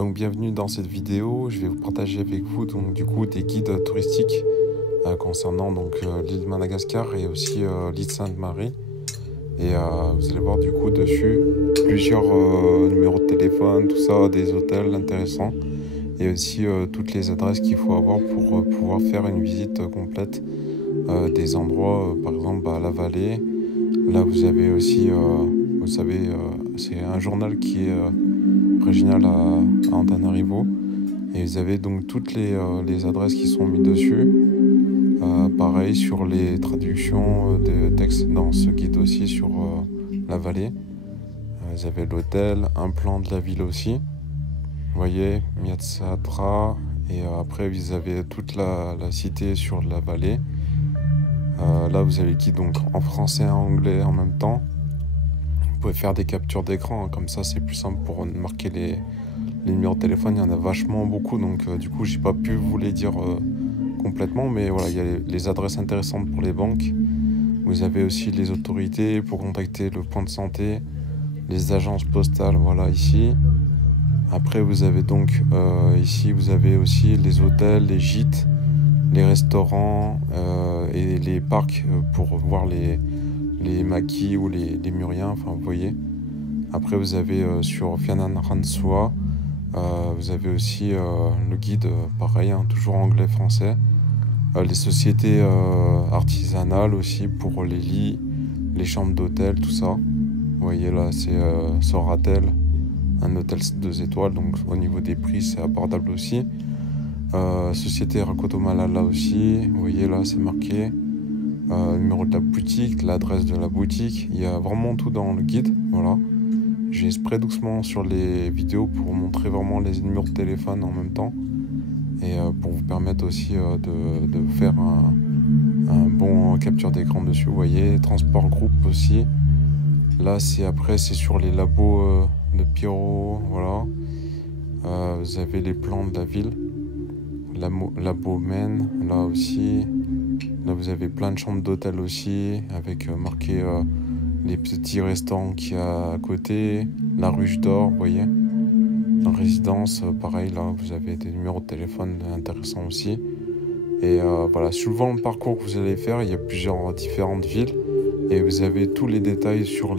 Donc bienvenue dans cette vidéo, je vais vous partager avec vous des guides touristiques concernant l'île de Madagascar et aussi l'île Sainte-Marie. Et vous allez voir dessus plusieurs numéros de téléphone, tout ça, des hôtels intéressants et aussi toutes les adresses qu'il faut avoir pour pouvoir faire une visite complète des endroits, par exemple la vallée. Là vous avez aussi, vous savez, c'est un journal qui est régional à Antananarivo et vous avez donc toutes les adresses qui sont mises dessus. Pareil sur les traductions de textes dans ce guide aussi sur la vallée. Vous avez l'hôtel, un plan de la ville aussi. Vous voyez, Miatsatra. Et après, vous avez toute la cité sur la vallée. Là, vous avez le guide donc en français et en anglais en même temps. Vous pouvez faire des captures d'écran, comme ça c'est plus simple pour marquer les numéros de téléphone. Il y en a vachement beaucoup, donc du coup, j'ai pas pu vous les dire complètement, mais voilà, il y a les adresses intéressantes pour les banques. Vous avez aussi les autorités pour contacter le point de santé, les agences postales, voilà, ici. Après, vous avez donc ici, vous avez aussi les hôtels, les gîtes, les restaurants et les parcs pour voir les maquis ou les muriens, enfin vous voyez. Après, vous avez sur Fianarantsoa, vous avez aussi le guide, pareil, toujours anglais-français. Les sociétés artisanales aussi pour les lits, les chambres d'hôtel, tout ça. Vous voyez là, c'est Soratel, un hôtel 2 étoiles, donc au niveau des prix, c'est abordable aussi. Société Rakoto Malala aussi, vous voyez là, c'est marqué. Numéro de la boutique, l'adresse de la boutique, il y a vraiment tout dans le guide, voilà. J'ai exprès doucement sur les vidéos pour montrer vraiment les numéros de téléphone en même temps et pour vous permettre aussi de faire un bon capture d'écran dessus, vous voyez, transport groupe aussi. Là c'est sur les labos de Pyro, voilà. Vous avez les plans de la ville, labo Men, là aussi. Là vous avez plein de chambres d'hôtel aussi avec marqué les petits restaurants qu'il y a à côté, la ruche d'or, vous voyez. En résidence, pareil, là vous avez des numéros de téléphone intéressants aussi. Et voilà, suivant le parcours que vous allez faire, il y a plusieurs différentes villes et vous avez tous les détails sur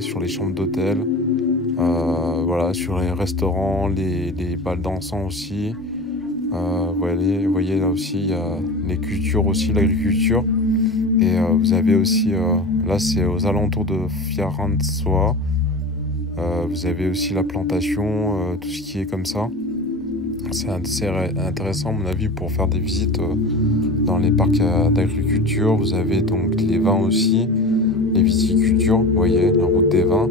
sur les chambres d'hôtel, voilà, sur les restaurants, les balles dansants aussi. Vous voyez là aussi il y a les cultures aussi, l'agriculture et vous avez aussi là c'est aux alentours de Fianarantsoa, vous avez aussi la plantation, tout ce qui est comme ça. C'est assez intéressant à mon avis pour faire des visites dans les parcs d'agriculture. Vous avez donc les vins aussi, les viticultures, vous voyez la route des vins.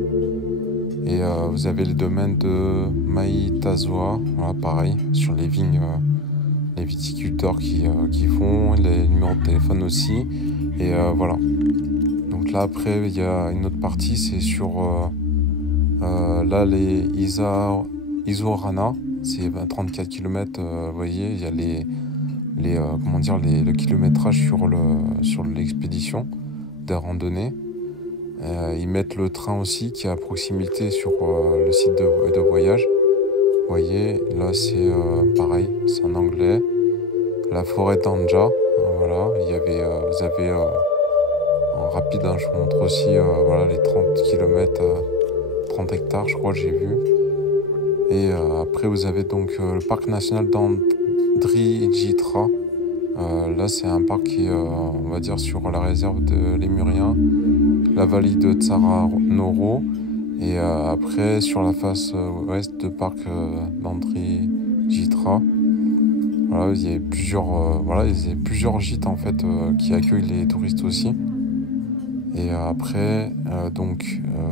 Et vous avez le domaine de Maïtazoa, voilà, pareil, sur les vignes, les viticulteurs qui font, les numéros de téléphone aussi. Et voilà. Donc là, après, il y a une autre partie, c'est sur là, les Isorana, c'est 34 km, vous voyez, il y a le kilométrage sur l'expédition des randonnées. Ils mettent le train aussi qui est à proximité sur le site de voyage. Vous voyez, là c'est pareil, c'est en anglais. La forêt d'Anja, voilà. Vous avez en rapide, hein, je vous montre aussi voilà, les 30 km, 30 hectares, je crois, j'ai vu. Et après, vous avez donc le parc national d'Andrijitra. Là, c'est un parc qui est, on va dire, sur la réserve de Lémurien, la vallée de Tsaranoro, et après sur la face ouest de parc d'Andrijitra. Voilà, il y a plusieurs gîtes en fait qui accueillent les touristes aussi. Et après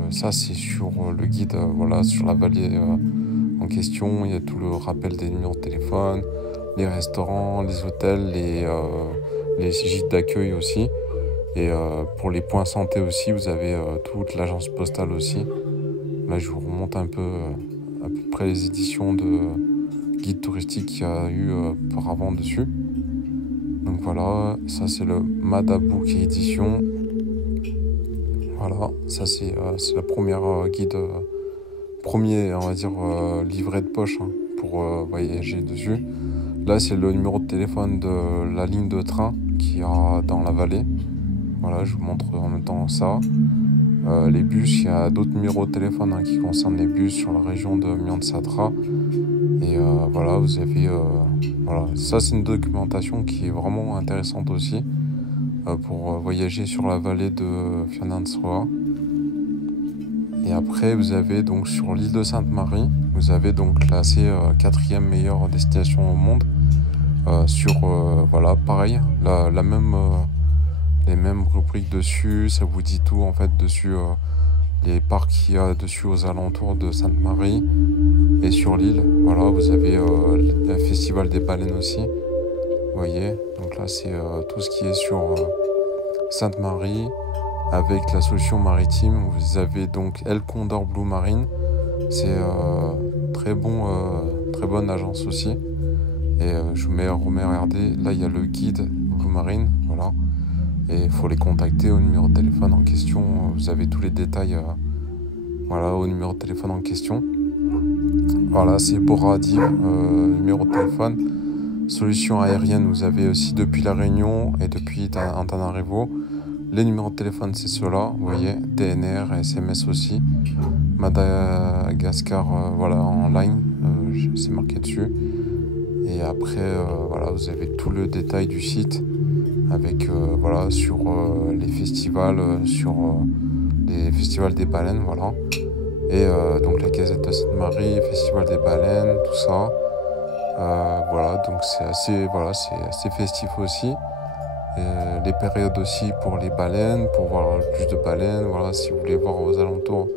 ça c'est sur le guide, voilà, sur la vallée en question. Il y a tout le rappel des numéros de téléphone, les restaurants, les hôtels, les gîtes d'accueil aussi. Et pour les points santé aussi, vous avez toute l'agence postale aussi. Là, je vous remonte un peu à peu près les éditions de guide touristique qu'il y a eu auparavant dessus. Donc voilà, ça c'est le Madabouk édition. Voilà, ça c'est la première guide, premier, on va dire, livret de poche, hein, pour voyager dessus. Là, c'est le numéro de téléphone de la ligne de train qu'il y a dans la vallée. Voilà, je vous montre en même temps ça. Les bus, il y a d'autres numéros de téléphone qui concernent les bus sur la région de Mian-Satra. Et voilà, vous avez... voilà, ça, c'est une documentation qui est vraiment intéressante aussi pour voyager sur la vallée de Fianarantsoa. Et après, vous avez donc sur l'île de Sainte-Marie, vous avez donc classé 4e meilleure destination au monde. Voilà, pareil, la même, les mêmes rubriques dessus, ça vous dit tout en fait dessus, les parcs qu'il y a dessus aux alentours de Sainte-Marie. Et sur l'île, voilà, vous avez le festival des baleines aussi. Vous voyez, donc là c'est tout ce qui est sur Sainte-Marie. Avec la solution maritime, vous avez donc El Condor Blue Marine. C'est très bonne agence aussi. Et je vous mets regarder, là il y a le guide Blue Marine, voilà. Et il faut les contacter au numéro de téléphone en question. Vous avez tous les détails voilà, au numéro de téléphone en question. Voilà, c'est Boradiv, numéro de téléphone. Solution aérienne, vous avez aussi depuis La Réunion et depuis Antananarivo. Les numéros de téléphone, c'est ceux-là, vous voyez, DNR, SMS aussi. Madagascar, voilà, en ligne, c'est marqué dessus. Et après, voilà, vous avez tout le détail du site avec, voilà, sur les festivals, sur les festivals des baleines, voilà. Et donc la Gazette de Sainte-Marie, Festival des baleines, tout ça. Voilà, donc c'est assez festif aussi. Les périodes aussi pour les baleines, pour voir plus de baleines. Voilà, si vous voulez voir aux alentours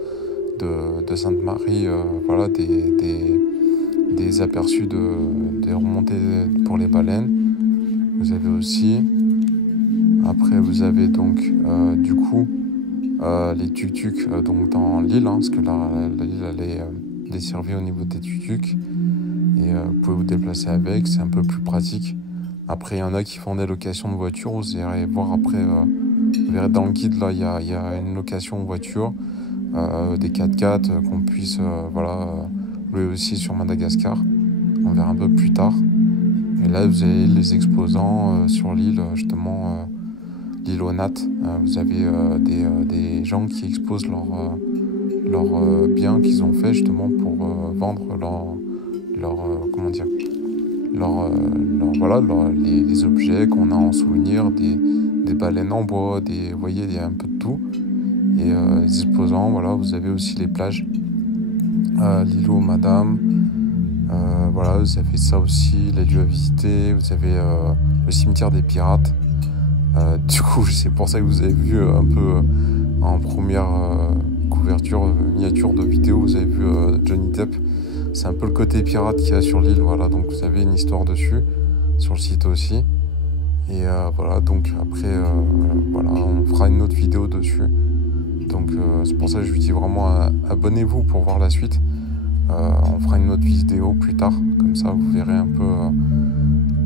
de Sainte-Marie, voilà, des aperçus des remontées pour les baleines. Vous avez aussi. Après, vous avez donc du coup les tuk-tuk donc dans l'île, parce que l'île elle est desservie au niveau des tuk-tuk. Et vous pouvez vous déplacer avec, c'est un peu plus pratique. Après, il y en a qui font des locations de voitures. Vous irez voir après, vous verrez dans le guide, là, il y a une location de voiture, des 4x4 qu'on puisse voilà, louer aussi sur Madagascar. On verra un peu plus tard. Et là, vous avez les exposants sur l'île, justement, l'île Onat. Vous avez des gens qui exposent leurs biens qu'ils ont fait justement pour vendre comment dire, voilà, les objets qu'on a en souvenir, des baleines en bois, vous voyez, il y a un peu de tout. Et les exposants, voilà, vous avez aussi les plages, l'îlot Madame, voilà, vous avez ça aussi, les lieux à visiter, vous avez le cimetière des pirates. Du coup, c'est pour ça que vous avez vu un peu en première couverture, miniature de vidéo, vous avez vu Johnny Depp. C'est un peu le côté pirate qu'il y a sur l'île, voilà, donc vous avez une histoire dessus, sur le site aussi. Et voilà, donc après, voilà, on fera une autre vidéo dessus. Donc c'est pour ça que je vous dis vraiment abonnez-vous pour voir la suite. On fera une autre vidéo plus tard, comme ça vous verrez un peu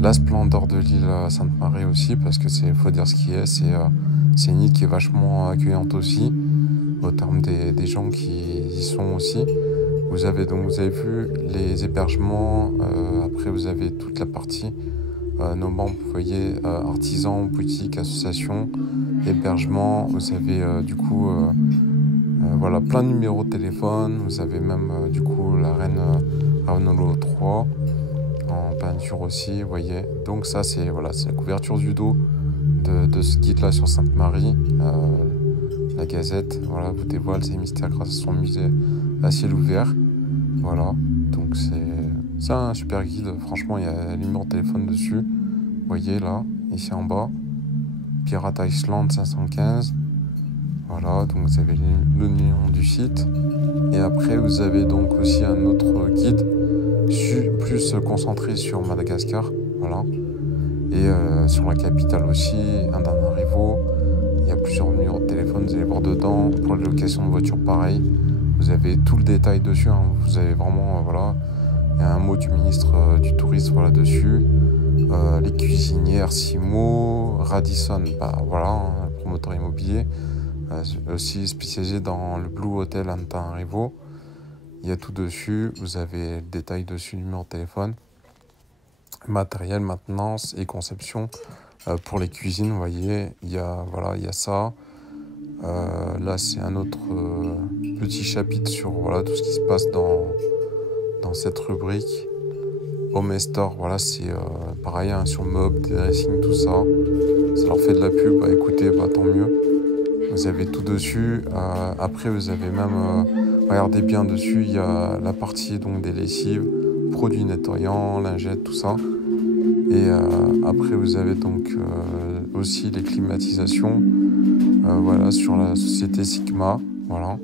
la splendeur de l'île Sainte-Marie aussi, parce que faut dire ce qui est, c'est une île qui est vachement accueillante aussi, au terme des gens qui y sont aussi. Vous avez vu les hébergements, après vous avez toute la partie, nos membres, vous voyez, artisans, boutiques, associations, hébergements, vous avez du coup, voilà, plein de numéros de téléphone, vous avez même du coup la reine Raonolo 3 en peinture aussi, vous voyez. Donc ça c'est voilà, c'est la couverture du dos de ce guide là sur Sainte-Marie. La Gazette, voilà, vous dévoile ses mystères grâce à son musée à ciel ouvert. Voilà, donc c'est un super guide. Franchement, il y a le numéro de téléphone dessus. Vous voyez là, ici en bas. Pirate Island 515. Voilà, donc vous avez le nom du site. Et après, vous avez donc aussi un autre guide plus concentré sur Madagascar. Voilà. Et sur la capitale aussi, Antananarivo. Il y a plusieurs numéros de téléphone, vous allez voir dedans. Pour les locations de voitures, pareil. Vous avez tout le détail dessus. Vous avez vraiment, voilà. Il y a un mot du ministre du tourisme, voilà, dessus. Les cuisinières, 6 mots. Radisson, voilà, promoteur immobilier. Aussi spécialisé dans le Blue Hotel Antananarivo. Il y a tout dessus. Vous avez le détail dessus, numéro de téléphone, matériel, maintenance et conception pour les cuisines. Vous voyez, il y a ça. Là, c'est un autre petit chapitre sur tout ce qui se passe dans cette rubrique. Home Store, c'est pareil, sur meubles, dressing, tout ça. Ça leur fait de la pub. Écoutez, tant mieux. Vous avez tout dessus. Après, vous avez même, regardez bien dessus, il y a la partie donc des lessives, produits nettoyants, lingettes, tout ça. Et après, vous avez donc aussi les climatisations, sur la société Sigma, voilà.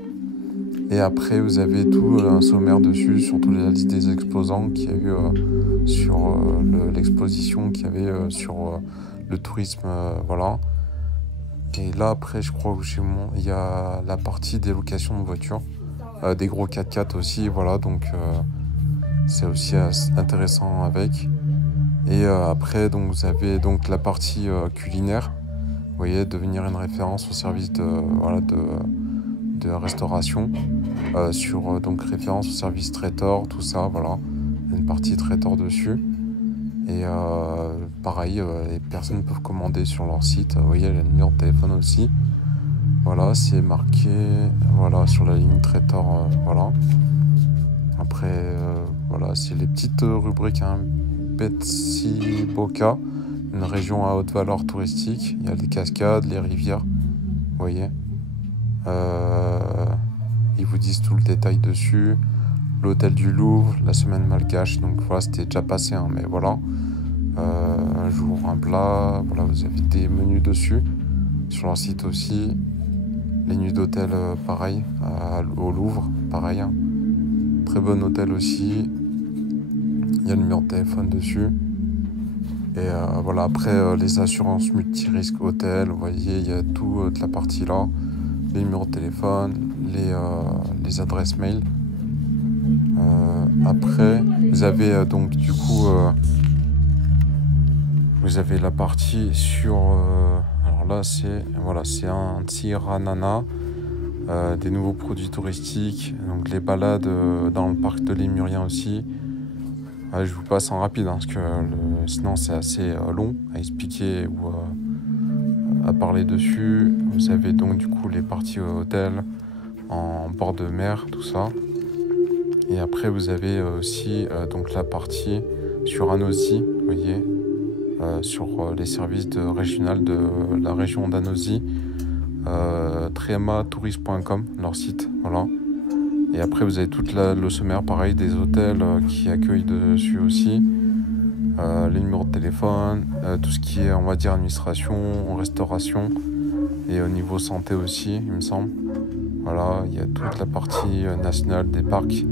Et après, vous avez tout un sommaire dessus sur toute la liste des exposants qu'il y a eu sur l'exposition qu'il y avait sur le tourisme, voilà. Et là, après, je crois que il y a la partie des locations de voitures, des gros 4x4 aussi, voilà. Donc, c'est aussi intéressant avec. Et après, donc, vous avez donc la partie culinaire. Vous voyez, devenir une référence au service de restauration. Sur donc référence au service traiteur, tout ça, voilà. Une partie traiteur dessus. Et pareil, les personnes peuvent commander sur leur site. Vous voyez, il y a le numéro de téléphone aussi. Voilà, c'est marqué sur la ligne traiteur, voilà. Après, c'est les petites rubriques, Petsi Boca, une région à haute valeur touristique. Il y a les cascades, les rivières, vous voyez. Ils vous disent tout le détail dessus. L'hôtel du Louvre, la semaine malgache, donc c'était déjà passé, mais voilà. Un jour, un plat, vous avez des menus dessus. Sur leur site aussi. Les nuits d'hôtel, pareil, au Louvre, pareil. Très bon hôtel aussi. Il y a le numéro de téléphone dessus. Et après, les assurances multirisques hôtel, vous voyez, il y a toute la partie là. Les numéros de téléphone, les adresses mail. Après, vous avez donc du coup, vous avez la partie sur, alors là c'est un Tsiranana, des nouveaux produits touristiques, donc les balades dans le parc de Lémurien aussi. Je vous passe en rapide parce que sinon c'est assez long à expliquer ou à parler dessus. Vous avez donc du coup les parties hôtel en bord de mer, tout ça. Et après vous avez aussi donc la partie sur Anosy, vous voyez, sur les services régional de la région d'Anosy, trematourisme.com, leur site, voilà. Et après vous avez tout le sommaire pareil des hôtels qui accueillent dessus aussi, les numéros de téléphone, tout ce qui est on va dire administration, restauration et au niveau santé aussi il me semble. Voilà, il y a toute la partie nationale des parcs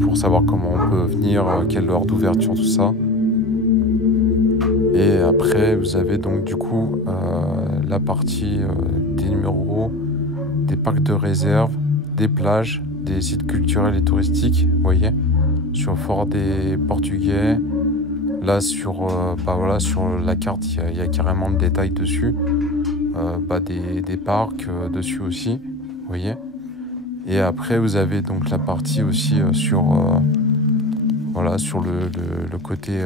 pour savoir comment on peut venir, quelle heure d'ouverture, tout ça. Et après vous avez donc du coup la partie des numéros, des parcs de réserve, des plages, des sites culturels et touristiques, vous voyez, sur Fort des Portugais. Là sur sur la carte il y a carrément le détail dessus, des parcs dessus aussi, vous voyez. Et après vous avez donc la partie aussi sur le côté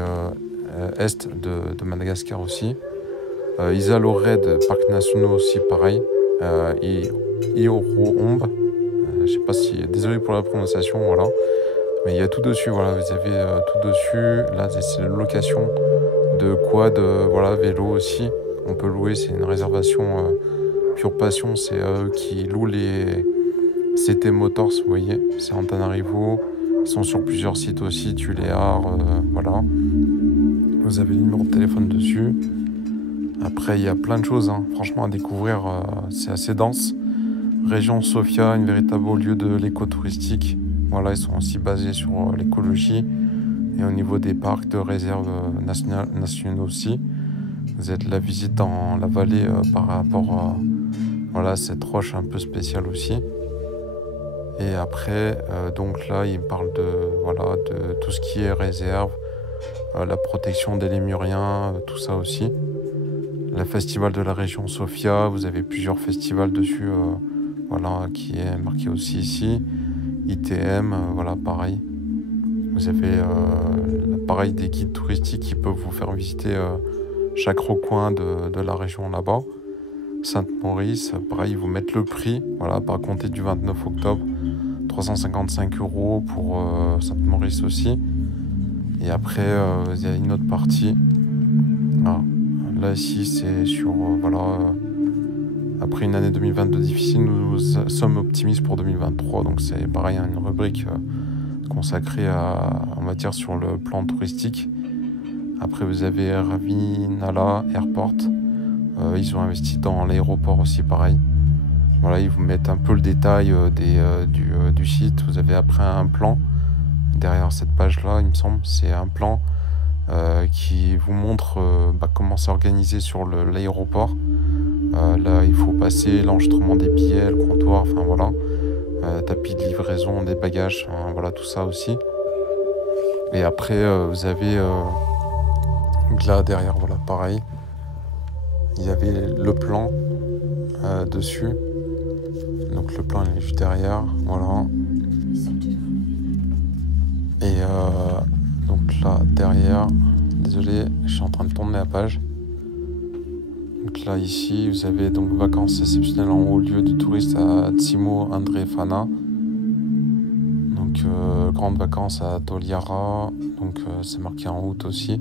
est de Madagascar aussi. Isalo Red, parc national aussi pareil, et Ioroombe, je sais pas si, désolé pour la prononciation, voilà, mais il y a tout dessus, voilà, vous avez tout dessus. Là c'est la location de quad, vélo aussi, on peut louer, c'est une réservation pure passion, c'est eux qui louent les CT Motors, vous voyez, c'est Antananarivo, ils sont sur plusieurs sites aussi, Tuléar, voilà. Vous avez le numéro de téléphone dessus. Après, il y a plein de choses, franchement, à découvrir. C'est assez dense. Région Sofia, une véritable lieu de l'écotouristique. Voilà, ils sont aussi basés sur l'écologie. Et au niveau des parcs de réserve nationaux aussi. Vous êtes la visite dans la vallée par rapport à cette roche un peu spéciale aussi. Et après, donc là, il parle de tout ce qui est réserve. La protection des Lémuriens, tout ça aussi. Le festival de la région Sofia, vous avez plusieurs festivals dessus, qui est marqué aussi ici. ITM, voilà, pareil. Vous avez pareil des guides touristiques qui peuvent vous faire visiter chaque recoin de la région là-bas. Sainte-Maurice, pareil, ils vous mettent le prix, voilà, par compter du 29 octobre, 355 € pour Sainte-Maurice aussi. Et après, il y a une autre partie. Voilà. Là, ici, c'est sur, après une année 2022 difficile, nous sommes optimistes pour 2023. Donc, c'est pareil, une rubrique consacrée on va dire, sur le plan touristique. Après, vous avez Ravinala Airport. Ils ont investi dans l'aéroport aussi, pareil. Voilà, ils vous mettent un peu le détail du site. Vous avez après un plan. Derrière cette page-là, il me semble, c'est un plan qui vous montre comment c'est organisé sur l'aéroport. Là, il faut passer l'enregistrement des billets, le comptoir, enfin voilà. Tapis de livraison des bagages, voilà, tout ça aussi. Et après, vous avez là derrière, voilà, pareil. Il y avait le plan dessus. Donc le plan il est juste derrière, voilà. Et donc là derrière, désolé, je suis en train de tourner la page. Donc là ici, vous avez donc vacances exceptionnelles en haut lieu du touriste à Tsimo André Fana. Donc grandes vacances à Toliara, donc c'est marqué en août aussi.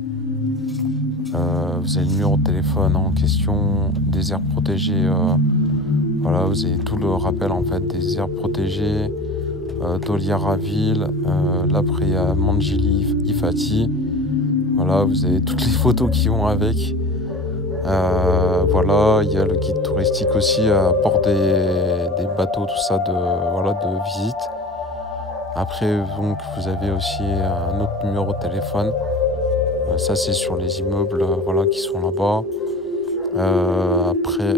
Vous avez le numéro de téléphone en question, des aires protégées, voilà, vous avez tout le rappel en fait des aires protégées, Toliara Ville, là après il y a Manjili Ifati, voilà, vous avez toutes les photos qui vont avec. Voilà, il y a le guide touristique aussi à bord des bateaux, tout ça de visite. Après donc vous avez aussi un autre numéro de téléphone. Ça c'est sur les immeubles voilà, qui sont là-bas. Après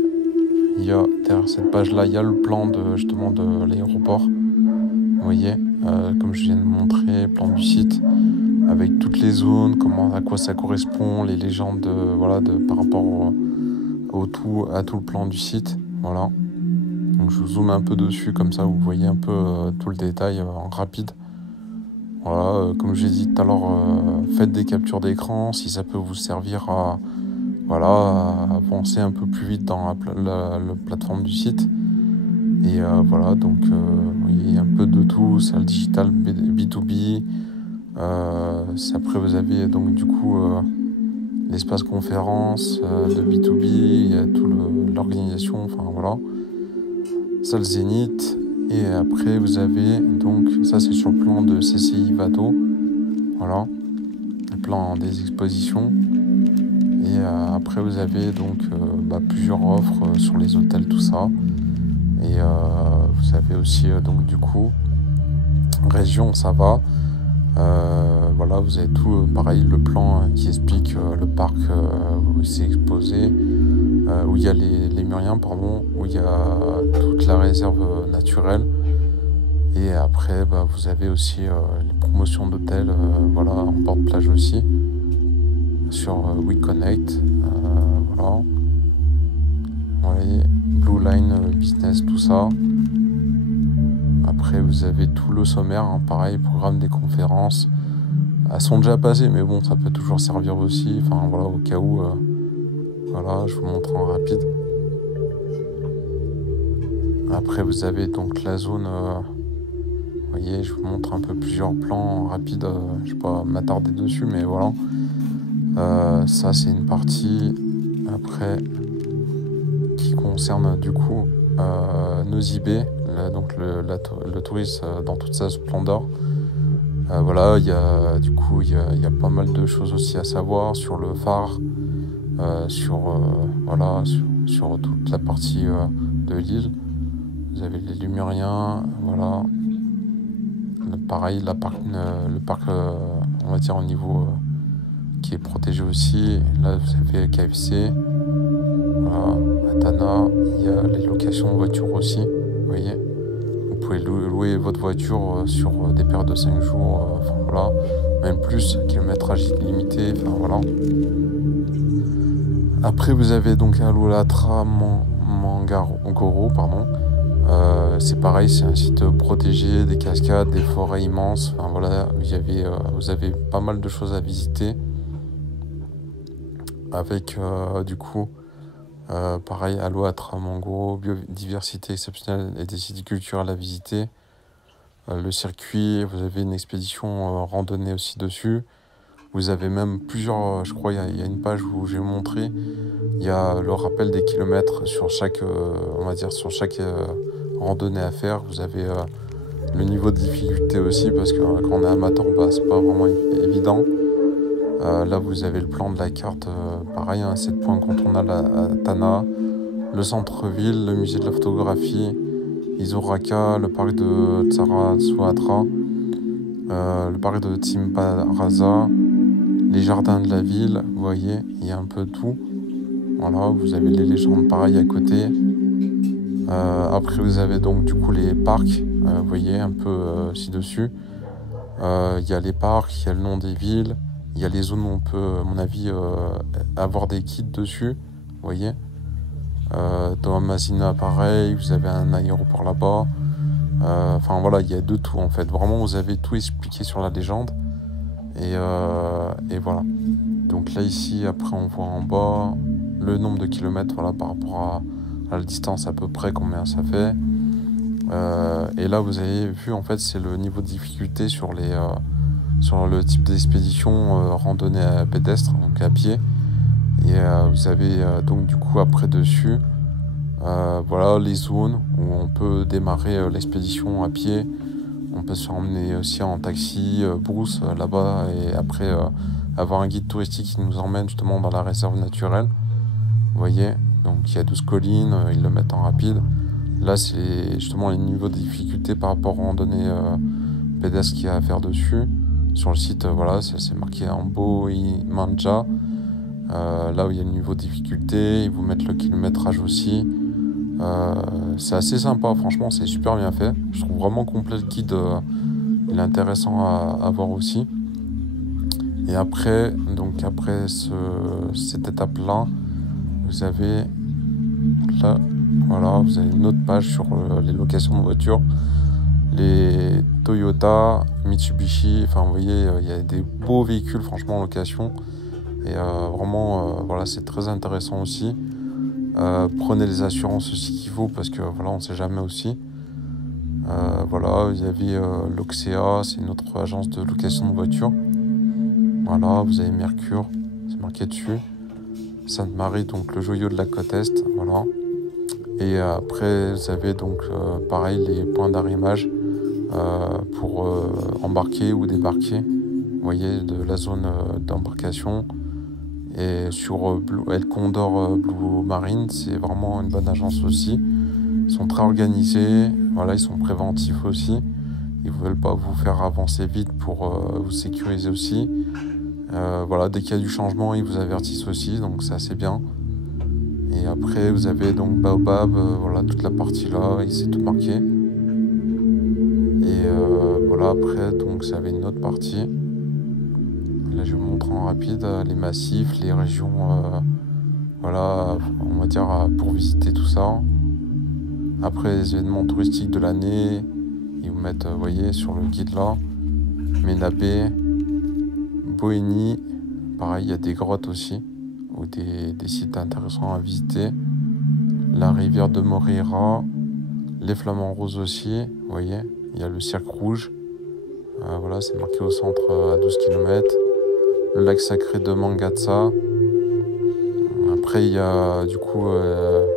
il y a derrière cette page là il y a le plan justement de l'aéroport. Vous voyez, comme je viens de montrer, plan du site avec toutes les zones, à quoi ça correspond, les légendes par rapport à tout le plan du site. Voilà. Donc je vous zoome un peu dessus comme ça vous voyez un peu tout le détail en rapide. Voilà, comme j'ai dit tout à l'heure, faites des captures d'écran si ça peut vous servir à avancer un peu plus vite dans la plateforme du site. Et voilà, donc il y a un peu de tout, c'est le digital B2B. Après vous avez donc du coup l'espace conférence de B2B, il y a tout l'organisation, enfin voilà. Salle Zénith. Et après vous avez donc, ça c'est sur le plan de CCI Vato, voilà, le plan des expositions. Et après vous avez donc plusieurs offres sur les hôtels, tout ça. Et vous avez aussi donc du coup région, ça va. Voilà, vous avez tout pareil, le plan qui explique le parc où c'est exposé, où il y a les Muriens, où il y a toute la réserve naturelle. Et après vous avez aussi les promotions d'hôtels en bord de plage aussi sur WeConnect, voilà. Vous voyez, Blue Line Business, tout ça. Après vous avez tout le sommaire, pareil, programme des conférences. Elles sont déjà passées mais bon, ça peut toujours servir aussi, enfin voilà, au cas où. Voilà, je vous montre en rapide. Après vous avez donc la zone, vous voyez, je vous montre un peu plusieurs plans en rapide, je vais pas m'attarder dessus mais voilà. Ça c'est une partie après qui concerne du coup Nosy-Be, donc le tourisme dans toute sa splendeur. Voilà, il y a pas mal de choses aussi à savoir sur le phare, sur toute la partie de l'île. Vous avez les Lémuriens, voilà. Pareil, le parc, on va dire au niveau qui est protégé aussi. Là, vous avez KFC, voilà, Atana. Il y a les locations de voitures aussi, vous voyez. Vous pouvez louer votre voiture sur des périodes de 5 jours, voilà, même plus, kilométrage illimité, enfin voilà. Après, vous avez donc Alolatra Mangoro, C'est pareil, c'est un site protégé, des cascades, des forêts immenses. Enfin, voilà, vous avez pas mal de choses à visiter. Avec du coup, pareil, Alouatra, Mango, biodiversité exceptionnelle et des sites culturels à visiter. Le circuit, vous avez une expédition randonnée aussi dessus. Vous avez même plusieurs, je crois, il y a une page où j'ai montré, il y a le rappel des kilomètres sur chaque, on va dire, sur chaque randonnée à faire. Vous avez le niveau de difficulté aussi, parce que quand on est amateur, bah, c'est pas vraiment évident. Là, vous avez le plan de la carte, pareil, hein, 7 points incontournables à Tana, le centre-ville, le musée de la photographie, Izoraka, le parc de Tsara Suatra, le parc de Timparaza, les jardins de la ville, vous voyez, il y a un peu tout. Voilà, vous avez les légendes pareil à côté. Après, vous avez donc du coup les parcs, vous voyez, un peu ci-dessus. Il y a les parcs, il y a le nom des villes, il y a les zones où on peut, à mon avis, avoir des kits dessus, vous voyez. Dans Masina, pareil, vous avez un aéroport là-bas. Enfin voilà, il y a de tout en fait. Vraiment, vous avez tout expliqué sur la légende. Et voilà. Donc là, ici, après, on voit en bas le nombre de kilomètres, voilà, par rapport à la distance à peu près, combien ça fait. Et là, vous avez vu, en fait, c'est le niveau de difficulté sur le type d'expédition randonnée à pédestre, donc à pied. Et vous avez donc du coup après dessus, voilà les zones où on peut démarrer l'expédition à pied. On peut se faire emmener aussi en taxi, brousse là-bas, et après avoir un guide touristique qui nous emmène justement dans la réserve naturelle. Vous voyez, donc il y a 12 collines, ils le mettent en rapide. Là, c'est justement les niveaux de difficulté par rapport aux randonnées pédestres qu'il y a à faire dessus. Sur le site, voilà, c'est marqué en Ambo i Manja. Là où il y a le niveau de difficulté, ils vous mettent le kilométrage aussi. C'est assez sympa, franchement, c'est super bien fait. Je trouve vraiment complet le guide, il est intéressant à voir aussi. Et après, donc après cette étape-là, vous avez là, voilà, vous avez une autre page sur les locations de voitures, les Toyota, Mitsubishi. Enfin, vous voyez, il y a des beaux véhicules, franchement, en location. Et vraiment, voilà, c'est très intéressant aussi. Prenez les assurances aussi qu'il faut, parce que voilà, on ne sait jamais aussi. Voilà, vous avez l'Oxea, c'est notre agence de location de voitures. Voilà, vous avez Mercure, c'est marqué dessus. Sainte-Marie, donc le joyau de la côte Est, voilà. Et après, vous avez donc pareil les points d'arrimage pour embarquer ou débarquer, vous voyez, de la zone d'embarcation. Et sur El Condor Blue Marine, c'est vraiment une bonne agence aussi. Ils sont très organisés, voilà, ils sont préventifs aussi. Ils ne veulent pas vous faire avancer vite pour vous sécuriser aussi. Voilà, dès qu'il y a du changement, ils vous avertissent aussi, donc c'est assez bien. Et après, vous avez donc Baobab, voilà, toute la partie là, il s'est tout marqué. Et voilà, après, donc ça avait une autre partie. Là, je vais vous montrer en rapide les massifs, les régions, voilà, on va dire pour visiter tout ça. Après, les événements touristiques de l'année, ils vous mettent, vous voyez, sur le guide là, Menabé, Boeni, pareil, il y a des grottes aussi, ou des sites intéressants à visiter. La rivière de Moreira, les Flamands Roses aussi, vous voyez, il y a le Cirque Rouge, voilà, c'est marqué au centre à 12 km. Le lac sacré de Mangatsa. Après, il y a du coup,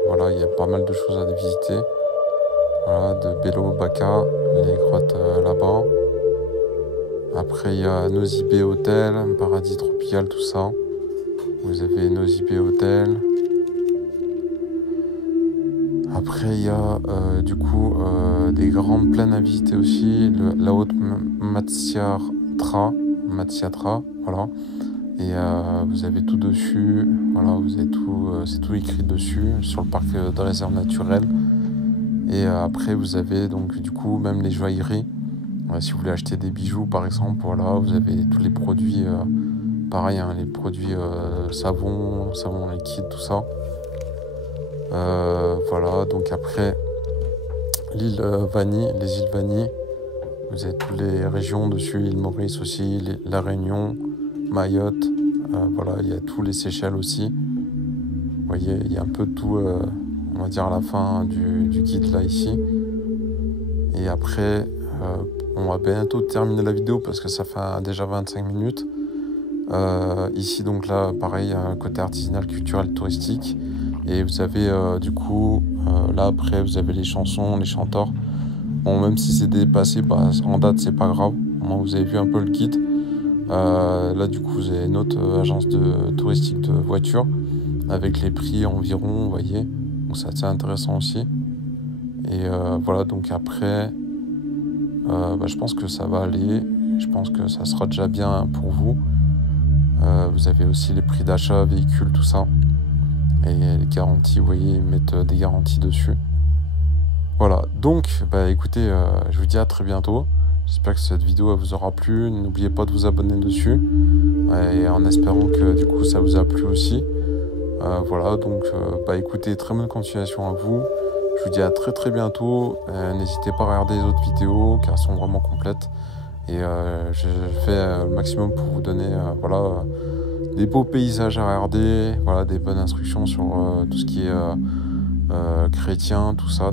voilà, il y a pas mal de choses à visiter. Voilà, de Belo Baka, les grottes là-bas. Après, il y a Nosy Hotel, un paradis tropical, tout ça. Vous avez Nosy Hotel. Après, il y a du coup des grandes plaines à visiter aussi. La haute Matsiatra, voilà. Et vous avez tout dessus, voilà, vous avez tout, c'est tout écrit dessus sur le parc de réserve naturelle. Et après, vous avez donc du coup même les joailleries. Si vous voulez acheter des bijoux, par exemple, voilà, vous avez tous les produits, pareil, hein, les produits savon liquide, tout ça. Voilà, donc après, l'île Vanille, les îles Vanille. Vous avez toutes les régions dessus, l'île Maurice aussi, la Réunion, Mayotte. Voilà, il y a tous les Seychelles aussi. Vous voyez, il y a un peu de tout, on va dire à la fin du guide là ici. Et après, on va bientôt terminer la vidéo parce que ça fait déjà 25 minutes. Ici donc là, pareil, un côté artisanal, culturel, touristique. Et vous avez du coup, là après, vous avez les chansons, les chanteurs. Bon, même si c'est dépassé en date, c'est pas grave. Au moins, vous avez vu un peu le guide. Là, du coup, vous avez une autre agence touristique de voitures avec les prix environ, vous voyez. Donc, c'est assez intéressant aussi. Et voilà, donc après, je pense que ça va aller. Je pense que ça sera déjà bien pour vous. Vous avez aussi les prix d'achat, véhicules, tout ça. Et les garanties, vous voyez, ils mettent des garanties dessus. Voilà, donc écoutez, je vous dis à très bientôt. J'espère que cette vidéo elle vous aura plu. N'oubliez pas de vous abonner dessus. Et en espérant que du coup ça vous a plu aussi. Voilà, donc écoutez, très bonne continuation à vous. Je vous dis à très très bientôt. N'hésitez pas à regarder les autres vidéos car elles sont vraiment complètes. Et je fais le maximum pour vous donner des beaux paysages à regarder, voilà, des bonnes instructions sur tout ce qui est chrétien, tout ça.